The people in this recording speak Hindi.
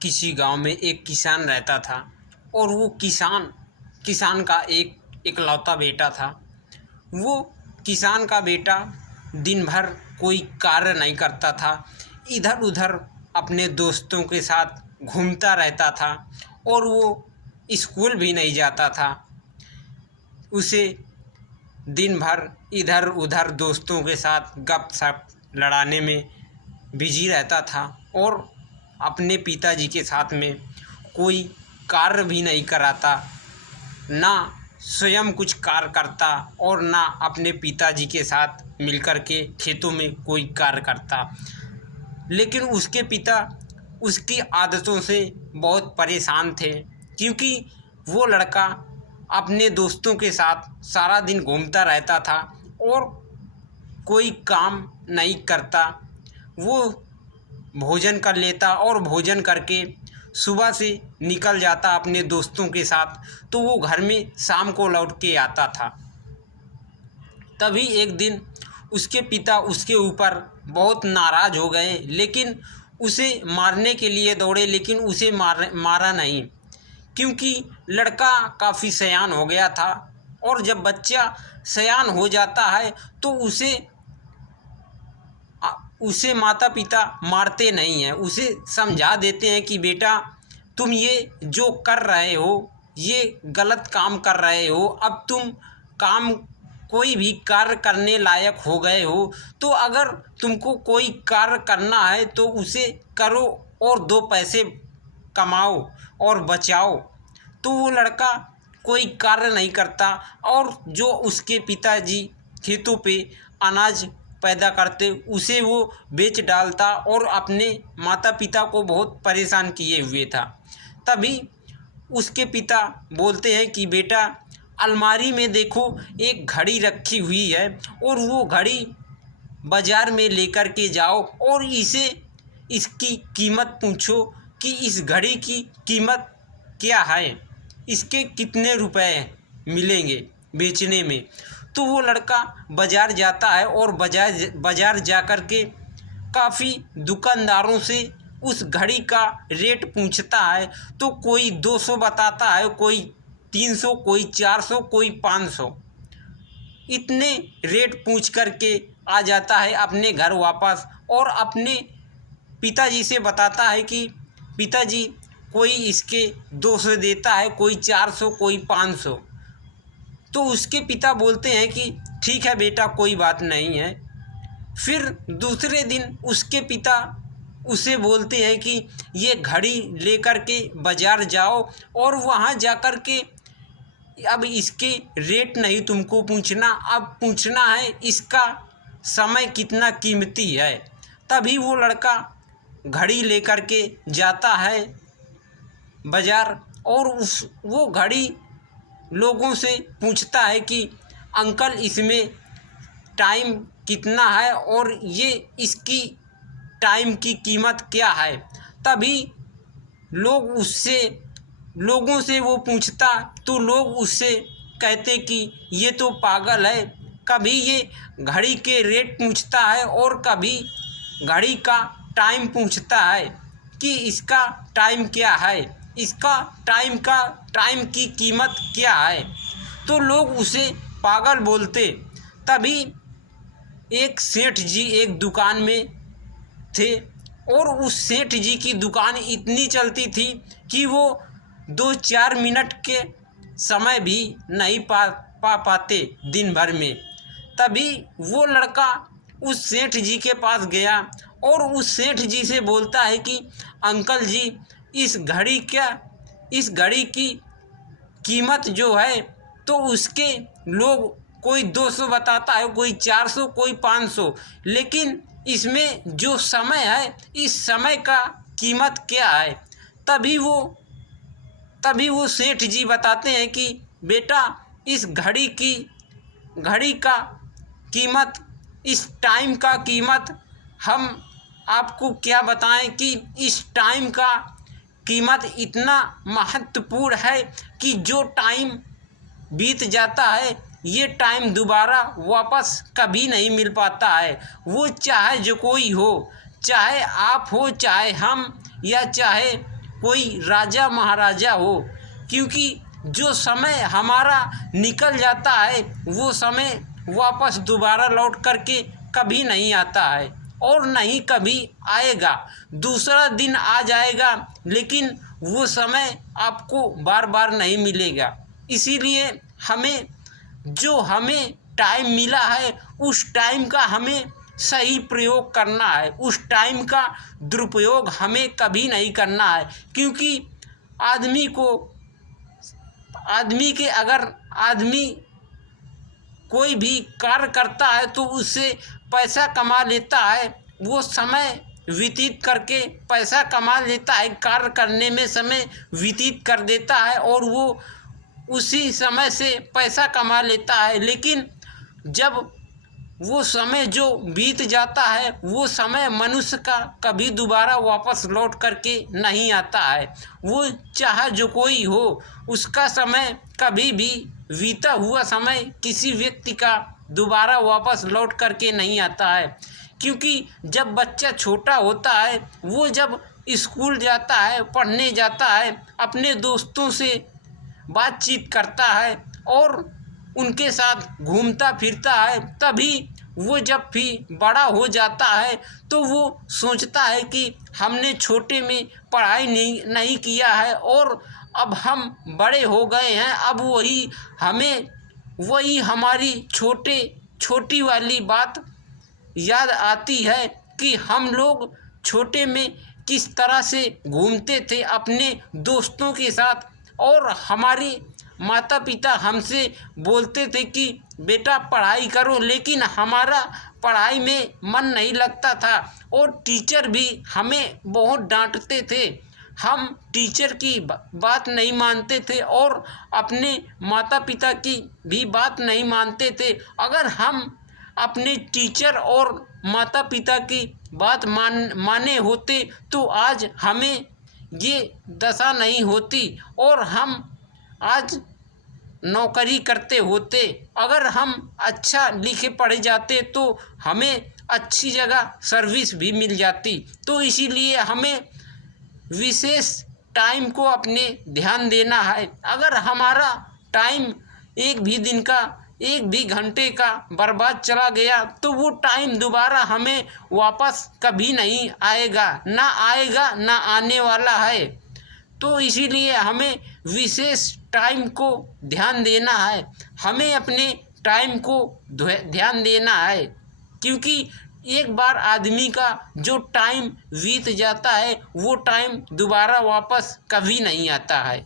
किसी गांव में एक किसान रहता था और वो किसान का एक इकलौता बेटा था। वो किसान का बेटा दिन भर कोई कार्य नहीं करता था, इधर उधर अपने दोस्तों के साथ घूमता रहता था और वो स्कूल भी नहीं जाता था। उसे दिन भर इधर उधर दोस्तों के साथ गपशप लड़ाने में बिजी रहता था और अपने पिताजी के साथ में कोई कार्य भी नहीं कराता, ना स्वयं कुछ कार्य करता और ना अपने पिताजी के साथ मिलकर के खेतों में कोई कार्य करता। लेकिन उसके पिता उसकी आदतों से बहुत परेशान थे, क्योंकि वो लड़का अपने दोस्तों के साथ सारा दिन घूमता रहता था और कोई काम नहीं करता। वो भोजन कर लेता और भोजन करके सुबह से निकल जाता अपने दोस्तों के साथ, तो वो घर में शाम को लौट के आता था। तभी एक दिन उसके पिता उसके ऊपर बहुत नाराज़ हो गए, लेकिन उसे मारने के लिए दौड़े, लेकिन उसे मारा नहीं, क्योंकि लड़का काफ़ी सयान हो गया था। और जब बच्चा सयान हो जाता है तो उसे माता पिता मारते नहीं हैं, उसे समझा देते हैं कि बेटा तुम ये जो कर रहे हो ये गलत काम कर रहे हो, अब तुम कोई भी कार्य करने लायक हो गए हो, तो अगर तुमको कोई कार्य करना है तो उसे करो और दो पैसे कमाओ और बचाओ। तो वो लड़का कोई कार्य नहीं करता और जो उसके पिताजी खेतों पे अनाज पैदा करते उसे वो बेच डालता और अपने माता पिता को बहुत परेशान किए हुए था। तभी उसके पिता बोलते हैं कि बेटा अलमारी में देखो एक घड़ी रखी हुई है और वो घड़ी बाज़ार में लेकर के जाओ और इसकी कीमत पूछो कि इस घड़ी की कीमत क्या है, इसके कितने रुपए मिलेंगे बेचने में। तो वो लड़का बाज़ार जाता है और बाज़ार जाकर के काफ़ी दुकानदारों से उस घड़ी का रेट पूछता है, तो कोई 200 बताता है, कोई 300, कोई 400, कोई 500, इतने रेट पूछ करके आ जाता है अपने घर वापस और अपने पिताजी से बताता है कि पिताजी कोई इसके 200 देता है, कोई 400, कोई 500। तो उसके पिता बोलते हैं कि ठीक है बेटा कोई बात नहीं है। फिर दूसरे दिन उसके पिता उसे बोलते हैं कि ये घड़ी लेकर के बाज़ार जाओ और वहाँ जाकर के अब इसके रेट नहीं तुमको पूछना, अब पूछना है इसका समय कितना कीमती है। तभी वो लड़का घड़ी लेकर के जाता है बाज़ार और वो घड़ी लोगों से पूछता है कि अंकल इसमें टाइम कितना है और ये इसकी टाइम की कीमत क्या है। तभी लोगों से वो पूछता तो लोग उससे कहते कि ये तो पागल है, कभी ये घड़ी के रेट पूछता है और कभी घड़ी का टाइम पूछता है कि इसका टाइम क्या है, इसका टाइम की कीमत क्या है। तो लोग उसे पागल बोलते। तभी एक सेठ जी एक दुकान में थे और उस सेठ जी की दुकान इतनी चलती थी कि वो 2-4 मिनट के समय भी नहीं पाते दिन भर में। तभी वो लड़का उस सेठ जी के पास गया और उस सेठ जी से बोलता है कि अंकल जी इस घड़ी की कीमत जो है तो उसके लोग कोई 200 बताता है, कोई 400, कोई 500, लेकिन इसमें जो समय है इस समय का कीमत क्या है। तभी वो सेठ जी बताते हैं कि बेटा इस घड़ी का कीमत, इस टाइम का कीमत हम आपको क्या बताएं कि इस टाइम का कीमत इतना महत्वपूर्ण है कि जो टाइम बीत जाता है ये टाइम दोबारा वापस कभी नहीं मिल पाता है। वो चाहे जो कोई हो, चाहे आप हो, चाहे हम, या चाहे कोई राजा महाराजा हो, क्योंकि जो समय हमारा निकल जाता है वो समय वापस दोबारा लौट करके कभी नहीं आता है और नहीं कभी आएगा। दूसरा दिन आ जाएगा लेकिन वो समय आपको बार बार नहीं मिलेगा। इसीलिए हमें टाइम मिला है उस टाइम का हमें सही प्रयोग करना है, उस टाइम का दुरुपयोग हमें कभी नहीं करना है। क्योंकि आदमी कोई भी कार्य करता है तो उससे पैसा कमा लेता है, वो समय व्यतीत करके पैसा कमा लेता है, कार्य करने में समय व्यतीत कर देता है और वो उसी समय से पैसा कमा लेता है। लेकिन जब वो समय जो बीत जाता है वो समय मनुष्य का कभी दोबारा वापस लौट करके नहीं आता है। वो चाहे जो कोई हो, उसका समय कभी भी बीता हुआ समय किसी व्यक्ति का दोबारा वापस लौट करके नहीं आता है। क्योंकि जब बच्चा छोटा होता है, वो जब स्कूल जाता है, पढ़ने जाता है, अपने दोस्तों से बातचीत करता है और उनके साथ घूमता फिरता है, तभी वो जब भी बड़ा हो जाता है तो वो सोचता है कि हमने छोटे में पढ़ाई नहीं किया है और अब हम बड़े हो गए हैं, अब वही हमारी छोटी वाली बात याद आती है कि हम लोग छोटे में किस तरह से घूमते थे अपने दोस्तों के साथ और हमारे माता पिता हमसे बोलते थे कि बेटा पढ़ाई करो, लेकिन हमारा पढ़ाई में मन नहीं लगता था और टीचर भी हमें बहुत डांटते थे। हम टीचर की बात नहीं मानते थे और अपने माता पिता की भी बात नहीं मानते थे। अगर हम अपने टीचर और माता पिता की बात माने होते तो आज हमें ये दशा नहीं होती और हम आज नौकरी करते होते। अगर हम अच्छा लिखे पढ़े जाते तो हमें अच्छी जगह सर्विस भी मिल जाती। तो इसीलिए हमें विशेष टाइम को अपने ध्यान देना है। अगर हमारा टाइम एक भी दिन का, एक भी घंटे का बर्बाद चला गया तो वो टाइम दोबारा हमें वापस कभी नहीं आएगा, ना आने वाला है। तो इसीलिए हमें विशेष टाइम को ध्यान देना है, हमें अपने टाइम को ध्यान देना है। क्योंकि एक बार आदमी का जो टाइम बीत जाता है वो टाइम दोबारा वापस कभी नहीं आता है।